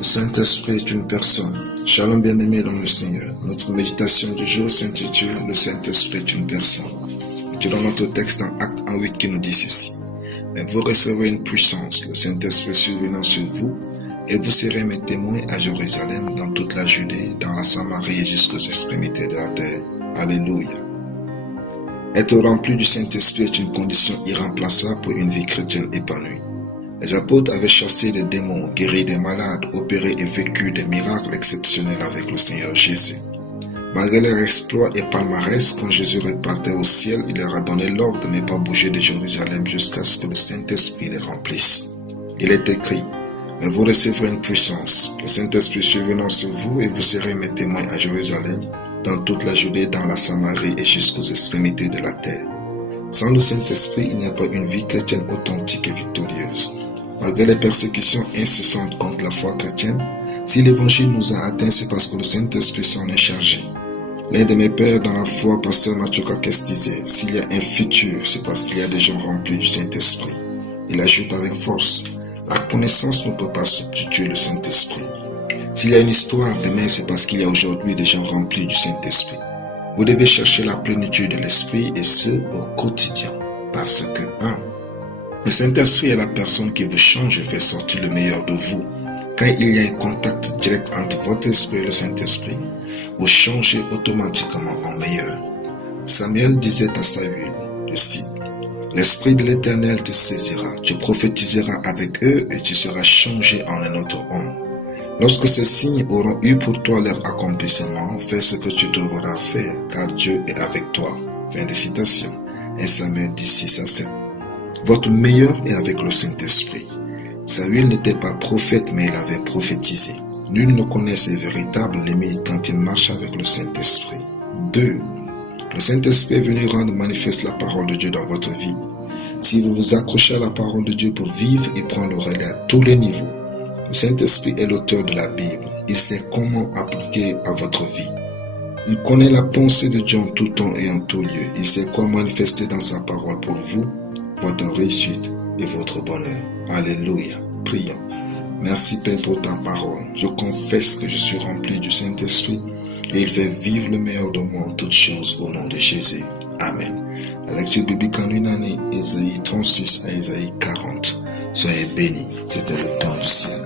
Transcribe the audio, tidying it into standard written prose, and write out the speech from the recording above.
Le Saint-Esprit est une personne. Shalom bien-aimés dans le Seigneur. Notre méditation du jour s'intitule « Le Saint-Esprit est une personne ». Nous dans notre texte dans Acte 1:8 qui nous dit ceci. « Mais vous recevrez une puissance, le Saint-Esprit survenant sur vous, et vous serez mes témoins à Jérusalem, dans toute la Judée, dans la Samarie et jusqu'aux extrémités de la terre. » Alléluia. Être rempli du Saint-Esprit est une condition irremplaçable pour une vie chrétienne épanouie. Les apôtres avaient chassé des démons, guéri des malades, opéré et vécu des miracles exceptionnels avec le Seigneur Jésus. Malgré leurs exploits et palmarès, quand Jésus repartait au ciel, il leur a donné l'ordre de ne pas bouger de Jérusalem jusqu'à ce que le Saint-Esprit les remplisse. Il est écrit, « Mais vous recevrez une puissance, le Saint-Esprit survenant sur vous, et vous serez mes témoins à Jérusalem, dans toute la Judée, dans la Samarie et jusqu'aux extrémités de la terre. » Sans le Saint-Esprit, il n'y a pas une vie chrétienne authentique et victorieuse. Malgré les persécutions incessantes contre la foi chrétienne, si l'évangile nous a atteints, c'est parce que le Saint-Esprit s'en est chargé. L'un de mes pères dans la foi, pasteur Mathieu Kakes, disait, s'il y a un futur, c'est parce qu'il y a des gens remplis du Saint-Esprit. Il ajoute avec force, la connaissance ne peut pas substituer le Saint-Esprit. S'il y a une histoire demain, c'est parce qu'il y a aujourd'hui des gens remplis du Saint-Esprit. Vous devez chercher la plénitude de l'Esprit et ce, au quotidien. Parce que, 1. Le Saint-Esprit est la personne qui vous change et fait sortir le meilleur de vous. Quand il y a un contact direct entre votre esprit et le Saint-Esprit, vous changez automatiquement en meilleur. Samuel disait à Saül, je cite, « L'Esprit de l'Éternel te saisira, tu prophétiseras avec eux et tu seras changé en un autre homme. Lorsque ces signes auront eu pour toi leur accomplissement, fais ce que tu trouveras à faire, car Dieu est avec toi. » Fin de citation. 1 Samuel 10:6-7. Votre meilleur est avec le Saint-Esprit. Saül n'était pas prophète, mais il avait prophétisé. Nul ne connaît ses véritables limites quand il marche avec le Saint-Esprit. 2. Le Saint-Esprit est venu rendre manifeste la parole de Dieu dans votre vie. Si vous vous accrochez à la parole de Dieu pour vivre, il prend le relais à tous les niveaux. Le Saint-Esprit est l'auteur de la Bible. Il sait comment appliquer à votre vie. Il connaît la pensée de Dieu en tout temps et en tout lieu. Il sait quoi manifester dans sa parole pour vous, votre réussite et votre bonheur. Alléluia. Prions. Merci Père pour ta parole. Je confesse que je suis rempli du Saint-Esprit et il fait vivre le meilleur de moi en toutes choses au nom de Jésus. Amen. La lecture biblique en une année, Ésaïe 36 à Ésaïe 40. Soyez bénis. C'était le temps du ciel.